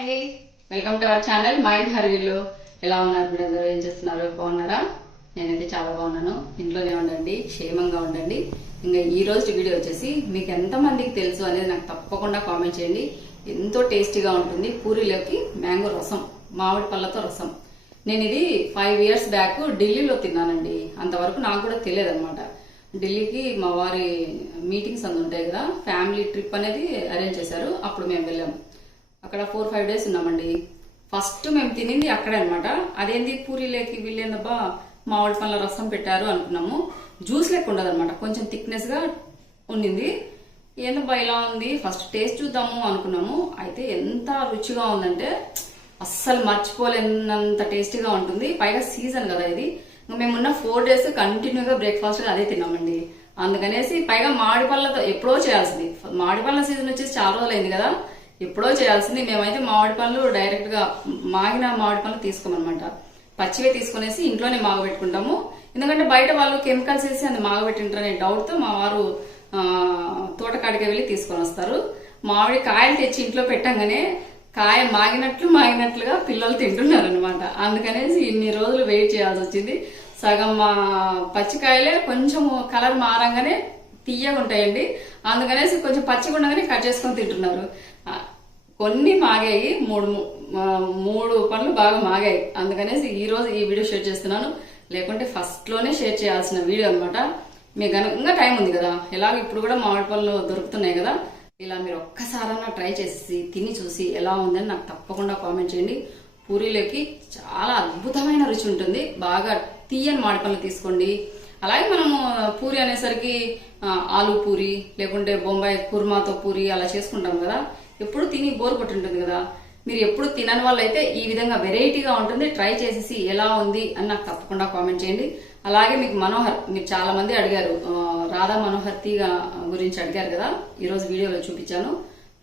అండి, welcome to our channel mind హర్వీలు. ఎలా ఉన్నారు బ్రదర్? ఏం చేస్తున్నారు? బాగున్నారా? నేనైతే చాలా బాగున్నాను. ఇంట్లోనే ఉండండి, క్షేమంగా ఉండండి. ఇంకా ఈ రోజు వీడియో వచ్చేసి మీకు ఎంతమందికి తెలుసు అనేది నాకు తప్పకుండా కామెంట్ చేయండి. ఎంతో టేస్టీగా ఉంటుంది పూరీలోకి మ్యాంగో రసం, మామిడి పళ్ళతో రసం. నేను ఇది 5 years బ్యాక్ ఢిల్లీలో తిన్నానండి. అంతవరకు నాకు కూడా తెలియదు అనమాట. ఢిల్లీకి మా వారి మీటింగ్స్ అందు ఉంటాయి కదా, ఫ్యామిలీ ట్రిప్ అనేది అరేంజ్ చేశారు. అప్పుడు మేము వెళ్ళాము. అక్కడ 4-5 days ఉన్నామండి. ఫస్ట్ మేము తినింది అక్కడే అనమాట. అదేంది పూరీలోకి వీళ్ళేందబ్బా మామిడి పండ్ల రసం పెట్టారు అనుకున్నాము. జ్యూస్ లెక్క ఉండదు అనమాట, కొంచెం థిక్నెస్ గా ఉండింది. ఏందబ్బా ఇలా ఉంది, ఫస్ట్ టేస్ట్ చూద్దాము అనుకున్నాము. అయితే ఎంత రుచిగా ఉందంటే అస్సలు మర్చిపోలేనంత టేస్టీగా ఉంటుంది. పైగా సీజన్ కదా ఇది. మేమున్న 4 days కంటిన్యూగా బ్రేక్ఫాస్ట్ అదే తిన్నామండి. అందుకనేసి పైగా మామిడి పళ్ళతో ఎప్పుడో చేయాల్సింది. మామిడి పళ్ళ సీజన్ వచ్చేసి చాలా రోజులైంది కదా, ఎప్పుడో చేయాల్సింది. మేమైతే మామిడి పళ్ళు డైరెక్ట్ గా మాగిన మామిడి పళ్ళు తీసుకోమన్నమాట. పచ్చివే తీసుకునేసి ఇంట్లోనే మాగబెట్టుకుంటాము. ఎందుకంటే బయట వాళ్ళు కెమికల్స్ వేసి అది మాగబెట్టింటారనే డౌట్ తో మా వారు తోటకాడికి వెళ్ళి తీసుకొని వస్తారు. మామిడి కాయలు తెచ్చి ఇంట్లో పెట్టంగానే కాయ మాగినట్లుగా పిల్లలు తింటున్నారు అనమాట. అందుకనేసి ఇన్ని రోజులు వెయిట్ చేయాల్సి వచ్చింది. సగం మా పచ్చికాయలే కొంచెం కలర్ మారంగానే తీయగా ఉంటాయండి. అందుకనేసి కొంచెం పచ్చిగా ఉండగానే కట్ చేసుకొని తింటున్నారు. కొన్ని మాగాయి, మూడు పనులు బాగా మాగాయి. అందుకనేసి ఈ రోజు ఈ వీడియో షేర్ చేస్తున్నాను. లేకుంటే ఫస్ట్ లోనే షేర్ చేయాల్సిన వీడియో అనమాట. మీకు ఇంకా టైం ఉంది కదా, ఎలాగ ఇప్పుడు కూడా మామిడి పళ్ళు దొరుకుతున్నాయి కదా, ఇలా మీరు ఒక్కసారైనా ట్రై చేసి తిని చూసి ఎలా ఉందని నాకు తప్పకుండా కామెంట్ చేయండి. పూరీలోకి చాలా అద్భుతమైన రుచి ఉంటుంది. బాగా తీయని మామిడి పళ్ళు తీసుకోండి. అలాగే మనము పూరి అనేసరికి ఆలు పూరి లేకుంటే బొంబాయి కుర్మాతో పూరి అలా చేసుకుంటాం కదా, ఎప్పుడు తిని బోర్ కొట్టుంటుంది కదా. మీరు ఎప్పుడు తినని వాళ్ళు అయితే ఈ విధంగా వెరైటీగా ఉంటుంది. ట్రై చేసేసి ఎలా ఉంది అని నాకు తప్పకుండా కామెంట్ చేయండి. అలాగే మీకు మనోహర్, మీరు చాలా మంది అడిగారు, రాధా మనోహర్ తీగ గురించి అడిగారు కదా, ఈరోజు వీడియోలో చూపించాను.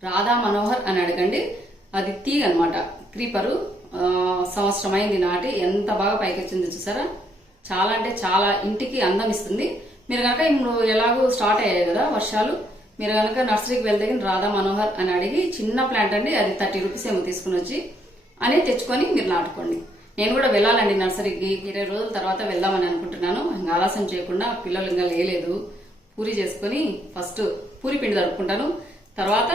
రాధా మనోహర్ అని అడగండి. అది తీగ అనమాట, క్రీపరు. సంవత్సరం అయింది నాటి, ఎంత బాగా పైకి వచ్చింది చూసారా. చాలా అంటే చాలా ఇంటికి అందం ఇస్తుంది. మీరు కనుక ఇప్పుడు ఎలాగో స్టార్ట్ అయ్యాయి కదా వర్షాలు, మీరు కనుక నర్సరీకి వెళ్తే రాధా మనోహర్ అని అడిగి, చిన్న ప్లాంట్ అండి, అది 30 rupees ఏమో తీసుకుని వచ్చి అని తెచ్చుకొని మీరు నాటుకోండి. నేను కూడా వెళ్ళాలండి నర్సరీకి, 20 రోజుల తర్వాత వెళ్దామని అనుకుంటున్నాను. ఇంకా ఆలస్యం చేయకుండా, పిల్లలు ఇంకా లేలేదు, పూరి చేసుకుని ఫస్ట్ పూరి పిండి తడుపుకుంటాను. తర్వాత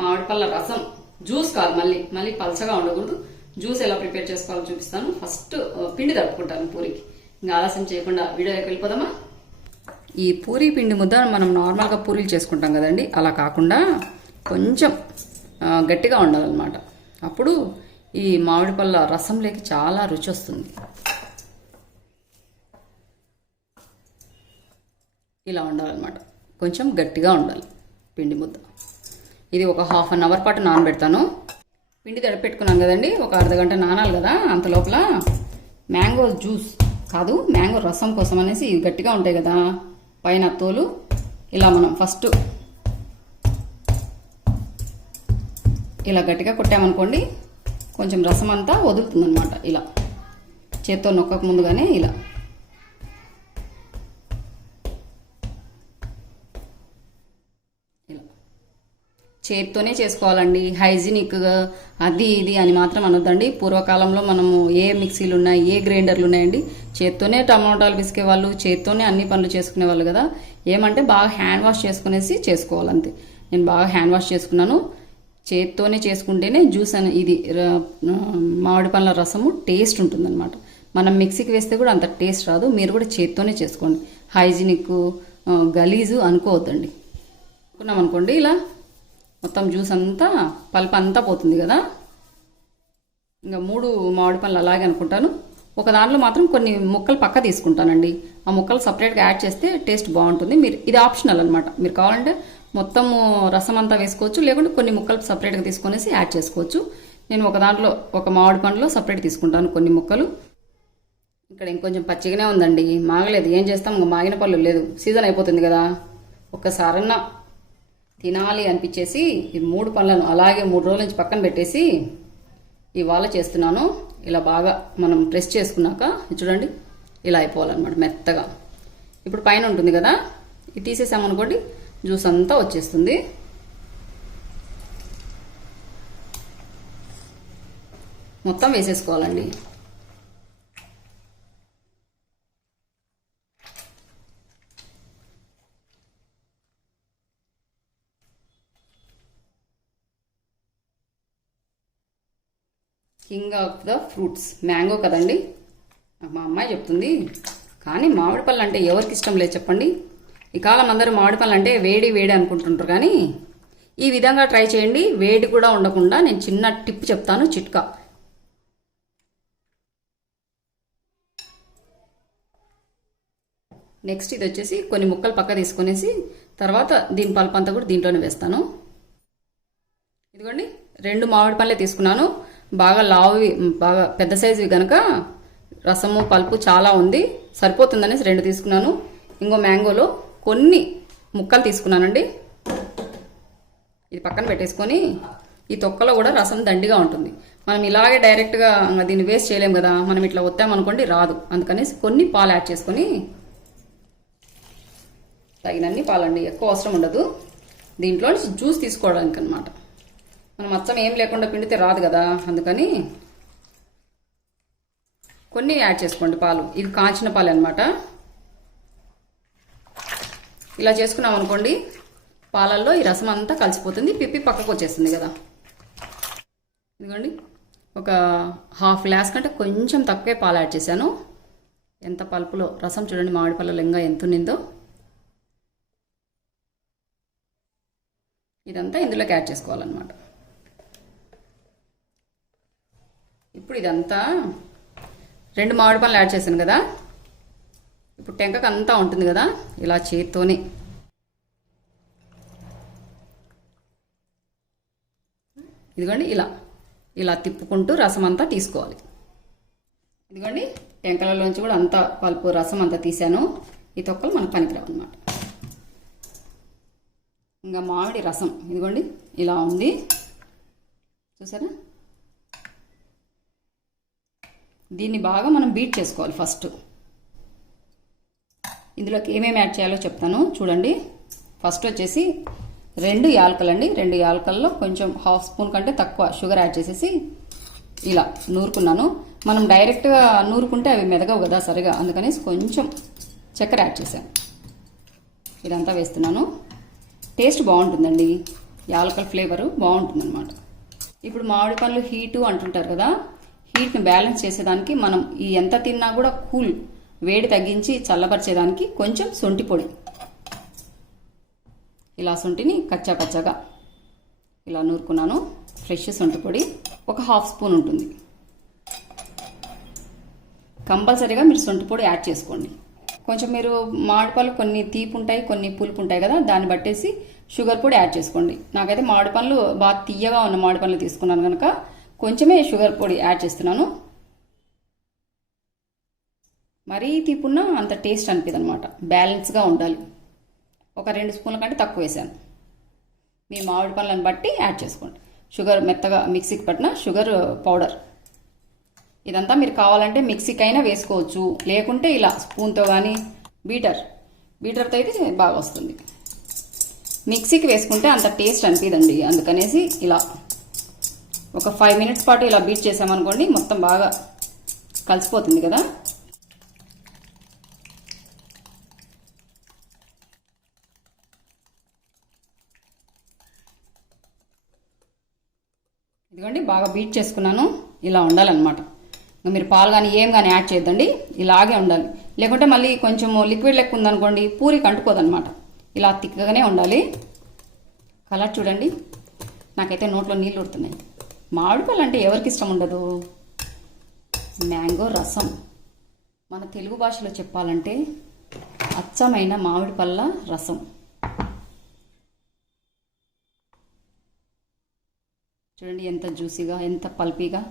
మామిడి పళ్ళ రసం, జ్యూస్ కాదు, మళ్ళీ పల్చగా ఉండకూడదు. జ్యూస్ ఎలా ప్రిపేర్ చేసుకోవాలో చూపిస్తాను. ఫస్ట్ పిండి తడుపుకుంటాను పూరికి. ఇంకా ఆలస్యం చేయకుండా వీడియోకి వెళ్ళిపోదామా. ఈ పూరీ పిండి ముద్ద మనం నార్మల్గా పూరీలు చేసుకుంటాం కదండి, అలా కాకుండా కొంచెం గట్టిగా ఉండాలన్నమాట. అప్పుడు ఈ మామిడి పళ్ళ రసంలోకి చాలా రుచి వస్తుంది. ఇలా ఉండాలన్నమాట, కొంచెం గట్టిగా ఉండాలి పిండి ముద్ద. ఇది ఒక 1/2 hour పాటు నానబెడతాను. పిండి తడిపెట్టుకున్నాం కదండి, ఒక అర్ధగంట నానాలి కదా. అంత లోపల మ్యాంగో జ్యూస్ కాదు, మ్యాంగో రసం కోసం అనేసి ఇవి గట్టిగా ఉంటాయి కదా పైన తోలు, ఇలా మనం ఫస్ట్ ఇలా గట్టిగా కొట్టామనుకోండి, కొంచెం రసం అంతా వదులుతుందన్నమాట. ఇలా చేత్తో నొక్కక ముందుగానే ఇలా చేత్తోనే చేసుకోవాలండి. హైజీనిక్గా అది ఇది అని మాత్రం అనొద్దండి. పూర్వకాలంలో మనము ఏ మిక్సీలు ఉన్నాయి, ఏ గ్రైండర్లు ఉన్నాయండి, చేత్తోనే టమాటాలు పిసికేవాళ్ళు, చేత్తోనే అన్ని పనులు చేసుకునేవాళ్ళు కదా. ఏమంటే బాగా హ్యాండ్ వాష్ చేసుకునేసి చేసుకోవాలంతే. నేను బాగా హ్యాండ్ వాష్ చేసుకున్నాను. చేత్తోనే చేసుకుంటేనే జ్యూస్ అని ఇది మామిడి పండ్ల రసము టేస్ట్ ఉంటుందన్నమాట. మనం మిక్సీకి వేస్తే కూడా అంత టేస్ట్ రాదు. మీరు కూడా చేత్తోనే చేసుకోండి. హైజీనిక్ గలీజు అనుకోవద్దండి. అనుకున్నాం అనుకోండి, ఇలా మొత్తం జ్యూస్ అంతా పల్ప్ అంతా పోతుంది కదా. ఇంకా 3 మామిడి పళ్ళు అలాగే అనుకుంటాను. ఒక దాంట్లో మాత్రం కొన్ని ముక్కలు పక్క తీసుకుంటానండి. ఆ ముక్కలు సపరేట్గా యాడ్ చేస్తే టేస్ట్ బాగుంటుంది. మీరు ఇది ఆప్షనల్ అనమాట. మీరు కావాలంటే మొత్తము రసం అంతా వేసుకోవచ్చు, లేకుంటే కొన్ని ముక్కలు సపరేట్గా తీసుకొనేసి యాడ్ చేసుకోవచ్చు. నేను ఒక దాంట్లో ఒక మామిడి పండులో సపరేట్ తీసుకుంటాను కొన్ని ముక్కలు. ఇక్కడ ఇంకొంచెం పచ్చిగానే ఉందండి, మాగలేదు. ఏం చేస్తాం, ఇంకా మాగిన పళ్ళు లేదు, సీజన్ అయిపోతుంది కదా. ఒక్కసారన్నా తినాలి అనిపించేసి ఈ 3 పళ్ళను అలాగే 3 రోజుల నుంచి పక్కన పెట్టేసి ఇవాళ చేస్తున్నాను. ఇలా బాగా మనం ప్రెస్ చేసుకున్నాక చూడండి, ఇలా అయిపోవాలన్నమాట మెత్తగా. ఇప్పుడు పైన ఉంటుంది కదా, ఇది తీసేసామనుకోండి జ్యూస్ అంతా వచ్చేస్తుంది. మొత్తం వేసేసుకోవాలండి. King of the fruits mango కదండి, మా అమ్మాయి చెప్తుంది. కానీ మామిడి పళ్ళు అంటే ఎవరికి ఇష్టం లేదు చెప్పండి. ఈ కాలం అందరూ మామిడి పళ్ళు అంటే వేడి వేడి అనుకుంటుంటారు. కానీ ఈ విధంగా ట్రై చేయండి, వేడి కూడా ఉండకుండా. నేను చిన్న టిప్ చెప్తాను, చిట్కా. నెక్స్ట్ ఇది వచ్చేసి కొన్ని ముక్కలు పక్క తీసుకునేసి తర్వాత దీని పల్ప్ అంతా కూడా దీంట్లోనే వేస్తాను. ఇదిగోండి 2 మామిడి పళ్ళే తీసుకున్నాను. బాగా లావువి, బాగా పెద్ద సైజువి కనుక రసము పల్పు చాలా ఉంది, సరిపోతుందనేసి 2 తీసుకున్నాను. ఇంకో మ్యాంగోలో కొన్ని ముక్కలు తీసుకున్నానండి. ఇది పక్కన పెట్టేసుకొని ఈ తొక్కలో కూడా రసం దండిగా ఉంటుంది. మనం ఇలాగే డైరెక్ట్గా దీన్ని వేస్ట్ చేయలేం కదా, మనం ఇట్లా ఒత్తామనుకోండి రాదు. అందుకనేసి కొన్ని పాలు యాడ్ చేసుకొని, తగినన్ని పాలండి, ఎక్కువ అవసరం ఉండదు. దీంట్లో జ్యూస్ తీసుకోవడానికి అనమాట. మనం అచ్చం ఏం లేకుండా పిండితే రాదు కదా, అందుకని కొన్ని యాడ్ చేసుకోండి పాలు. ఇవి కాంచిన పాలు అనమాట. ఇలా చేసుకున్నాం అనుకోండి, పాలల్లో ఈ రసం అంతా కలిసిపోతుంది, పిప్పి పక్కకు వచ్చేస్తుంది కదా. ఇదిగోండి ఒక ½ గ్లాస్ కంటే కొంచెం తక్కువే పాలు యాడ్ చేశాను. ఎంత పల్పులో రసం చూడండి, మామిడి పళ్ళలో ఇంకా ఎంత ఉన్నిందో. ఇదంతా ఇందులోకి యాడ్ చేసుకోవాలన్నమాట. ఇప్పుడు ఇదంతా 2 మామిడి పళ్ళు యాడ్ చేశాను కదా, ఇప్పుడు టెంకకు అంతా ఉంటుంది కదా, ఇలా చేత్తోనే ఇదిగోండి ఇలా తిప్పుకుంటూ రసం అంతా తీసుకోవాలి. ఇదిగోండి టెంకలలోంచి కూడా అంతా పల్పు రసం అంతా తీసాను. ఈ తొక్కలు మనకు పనికిరావు అన్నమాట. ఇంకా మామిడి రసం ఇదిగోండి ఇలా ఉంది, చూసారా. దీన్ని బాగా మనం బీట్ చేసుకోవాలి. ఫస్ట్ ఇందులోకి ఏమేమి యాడ్ చేయాలో చెప్తాను చూడండి. ఫస్ట్ వచ్చేసి 2 యాలకలండి. 2 యాలకల్లో కొంచెం ½ స్పూన్ కంటే తక్కువ షుగర్ యాడ్ చేసేసి ఇలా నూరుకున్నాను. మనం డైరెక్ట్గా నూరుకుంటే అవి మెదగవు కదా సరిగా, అందుకనేసి కొంచెం చక్కెర యాడ్ చేశాను. ఇదంతా వేస్తున్నాను. టేస్ట్ బాగుంటుందండి, యాలకల ఫ్లేవరు బాగుంటుందన్నమాట. ఇప్పుడు మామిడి పండ్లు హీటు అంటుంటారు కదా, హీట్ని బ్యాలెన్స్ చేసేదానికి మనం ఈ ఎంత తిన్నా కూడా కూల్, వేడి తగ్గించి చల్లబరిచేదానికి కొంచెం శొంఠి పొడి, ఇలా శొంఠిని కచ్చాగా ఇలా నూరుకున్నాను. ఫ్రెష్ శొంఠి పొడి ఒక ½ స్పూన్ ఉంటుంది. కంపల్సరీగా మీరు శొంఠి పొడి యాడ్ చేసుకోండి. కొంచెం మీరు మామిడిపళ్ళు కొన్ని తీపి ఉంటాయి, కొన్ని పులుపు ఉంటాయి కదా, దాన్ని బట్టేసి షుగర్ పొడి యాడ్ చేసుకోండి. నాకైతే మామిడిపళ్ళు బాగా తీయగా ఉన్న మామిడిపళ్ళు తీసుకున్నాను కనుక కొంచెమే షుగర్ పొడి యాడ్ చేస్తున్నాను. మరీ తీపున్నా అంత టేస్ట్ అనిపిది అనమాట, బ్యాలెన్స్గా ఉండాలి. ఒక 2 స్పూన్ల కంటే తక్కువ వేసాను. మీ మామిడి పండ్లను బట్టి యాడ్ చేసుకోండి. షుగర్ మెత్తగా మిక్సీకి పట్టిన షుగర్ పౌడర్, ఇదంతా మీరు కావాలంటే మిక్సీకి అయినా వేసుకోవచ్చు, లేకుంటే ఇలా స్పూన్తో కానీ బీటర్తో అయితే బాగా వస్తుంది. మిక్సీకి వేసుకుంటే అంత టేస్ట్ అనిపిదండి, అందుకనేసి ఇలా ఒక 5 మినిట్స్ పాటు ఇలా బీట్ చేసామనుకోండి, మొత్తం బాగా కలిసిపోతుంది కదా. ఇదిగోండి బాగా బీట్ చేసుకున్నాను. ఇలా ఉండాలన్నమాట. మీరు పాలు కానీ ఏం కానీ యాడ్ చేయొద్దండి, ఇలాగే ఉండాలి. లేకుంటే మళ్ళీ కొంచెం లిక్విడ్ లెక్క ఉందనుకోండి, పూరికి అంటుకోదనమాట. ఇలా తిక్కగానే ఉండాలి. కలర్ చూడండి, నాకైతే నోట్లో నీళ్ళు ఊరుతున్నాయి. మామిడి పళ్ళు అంటే ఎవరికి ఇష్టం ఉండదు. మ్యాంగో రసం, మన తెలుగు భాషలో చెప్పాలంటే అచ్చమైన మామిడి పళ్ళ రసం. చూడండి ఎంత జ్యూసీగా, ఎంత పల్పీగా.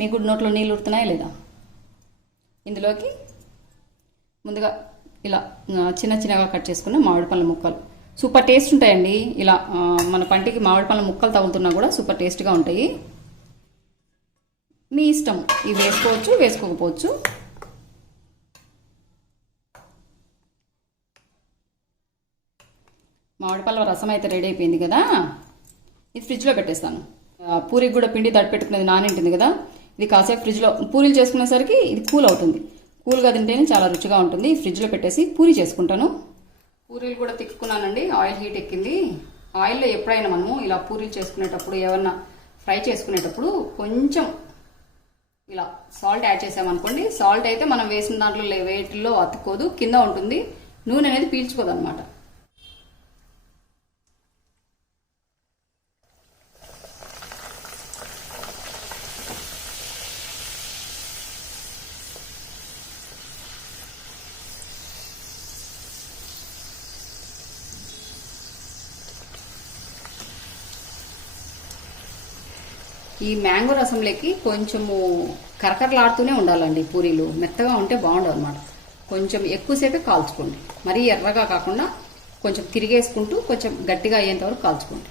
మీకు నోట్లో నీళ్ళు ఊరుతున్నాయా లేదా? ఇందులోకి ముందుగా ఇలా చిన్నగా కట్ చేసుకున్న మామిడి పళ్ళ ముక్కలు సూపర్ టేస్ట్ ఉంటాయండి. ఇలా మన పంటికి మామిడి పళ్ళ ముక్కలు తగులుతున్నా కూడా సూపర్ టేస్ట్గా ఉంటాయి. మీ ఇష్టం, ఇవి వేసుకోవచ్చు, వేసుకోకపోవచ్చు. మామిడి పళ్ళ రసం అయితే రెడీ అయిపోయింది కదా, ఇది ఫ్రిడ్జ్లో పెట్టేస్తాను. పూరికి కూడా పిండి తడిపెట్టుకునేది నానింటుంది కదా, ఇది కాసేపు ఫ్రిడ్జ్లో పూరీలు చేసుకునేసరికి ఇది కూల్ అవుతుంది. కూల్గా తింటేనే చాలా రుచిగా ఉంటుంది. ఫ్రిడ్జ్లో పెట్టేసి పూరీ చేసుకుంటాను. పూరీలు కూడా తిక్కున్నానండి. ఆయిల్ హీట్ ఎక్కింది. ఆయిల్లో ఎప్పుడైనా మనము ఇలా పూరీలు చేసుకునేటప్పుడు, ఏమన్నా ఫ్రై చేసుకునేటప్పుడు కొంచెం ఇలా సాల్ట్ యాడ్ చేసామనుకోండి, సాల్ట్ అయితే మనం వేసిన దాంట్లో వేటిల్లో అతుక్కోదు, కింద ఉంటుంది, నూనె అనేది పీల్చుకోదు అనమాట. ఈ మ్యాంగో రసంలోకి కొంచెము కరకరలాడుతూనే ఉండాలండి. పూరీలు మెత్తగా ఉంటే బాగుండదు అనమాట. కొంచెం ఎక్కువసేపే కాల్చుకోండి. మరీ ఎర్రగా కాకుండా కొంచెం తిరిగేసుకుంటూ కొంచెం గట్టిగా అయ్యేంత వరకు కాల్చుకోండి.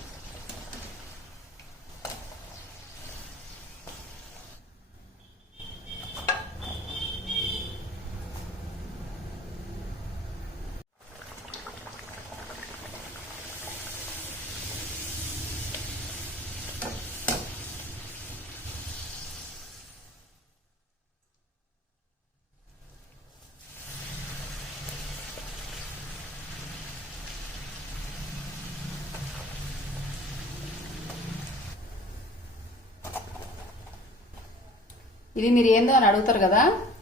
ఇది మీరు ఏందో అని అడుగుతారు కదా,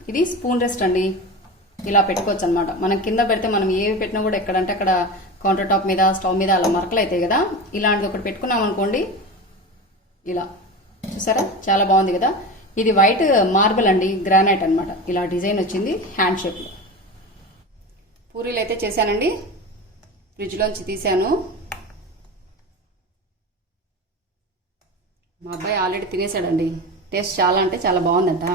ఇది స్పూన్ రెస్ట్ అండి. ఇలా పెట్టుకోవచ్చు అనమాట. మనం కింద పెడితే మనం ఏవి పెట్టినా కూడా ఎక్కడంటే అక్కడ కౌంటర్ టాప్ మీద, స్టవ్ మీద అలా మరకలు అవుతాయి కదా, ఇలాంటిది ఒకటి పెట్టుకున్నాం అనుకోండి. ఇలా చూసారా, చాలా బాగుంది కదా. ఇది వైట్ మార్బుల్ అండి, గ్రానైట్ అనమాట. ఇలా డిజైన్ వచ్చింది హ్యాండ్ షేప్లో. పూరీలు అయితే చేశానండి, ఫ్రిడ్జ్లోంచి తీసాను. మా అబ్బాయి ఆల్రెడీ తినేసాడండి. టేస్ట్ చాలా అంటే చాలా బాగుందంట.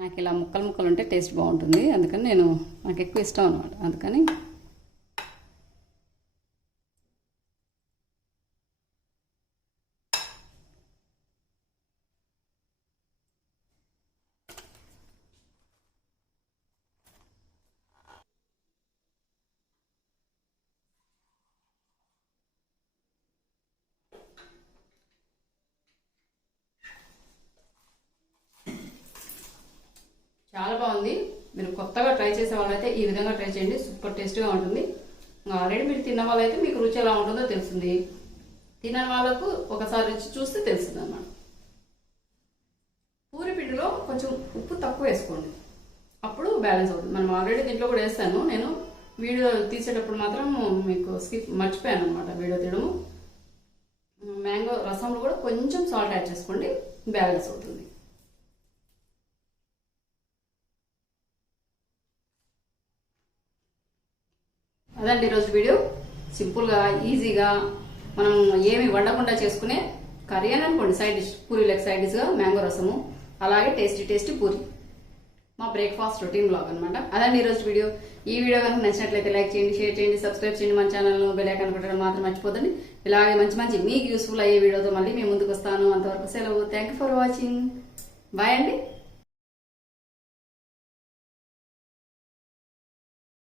నాకు ఇలా ముక్కలు ముక్కలు ఉంటే టేస్ట్ బాగుంటుంది, అందుకని నాకు ఎక్కువ ఇష్టం అన్నమాట. అందుకని చాలా బాగుంది. మీరు కొత్తగా ట్రై చేసే వాళ్ళైతే ఈ విధంగా ట్రై చేయండి, సూపర్ టేస్ట్గా ఉంటుంది. ఆల్రెడీ మీరు తిన్న వాళ్ళైతే మీకు రుచి ఎలా ఉంటుందో తెలుస్తుంది. తినని వాళ్ళకు ఒకసారి రుచి చూస్తే తెలుస్తుంది అన్నమాట. పూరి పిండిలో కొంచెం ఉప్పు తక్కువ వేసుకోండి, అప్పుడు బ్యాలెన్స్ అవుతుంది. మనం ఆల్రెడీ దీంట్లో కూడా వేస్తాను. నేను వీడియో తీసేటప్పుడు మాత్రం మీకు మర్చిపోయాను అనమాట వీడియో తీయడము. మ్యాంగో రసంలో కూడా కొంచెం సాల్ట్ యాడ్ చేసుకోండి, బ్యాలెన్స్ అవుతుంది. అదండి ఈరోజు వీడియో. సింపుల్గా ఈజీగా మనం ఏమి వండకుండా చేసుకునే కర్రీ అని అనుకోండి. సైడ్ డిష్, పూరీలకు సైడ్ డిష్గా మ్యాంగో రసము, అలాగే టేస్టీ పూరి. మా బ్రేక్ఫాస్ట్ రొటీన్ బ్లాగ్ అనమాట. అదండి ఈరోజు వీడియో. ఈ వీడియో కనుక నచ్చినట్లయితే లైక్ చేయండి, షేర్ చేయండి, సబ్స్క్రైబ్ చేయండి. మన ఛానల్ను బెల్ ఐకాన్ కొట్టడం మాత్రం మర్చిపోదండి. ఇలాగే మంచి మీకు యూస్ఫుల్ అయ్యే వీడియోతో మళ్ళీ మేము ముందుకు వస్తాను. అంతవరకు సెలవు. Thank you for watching. Bye అండి.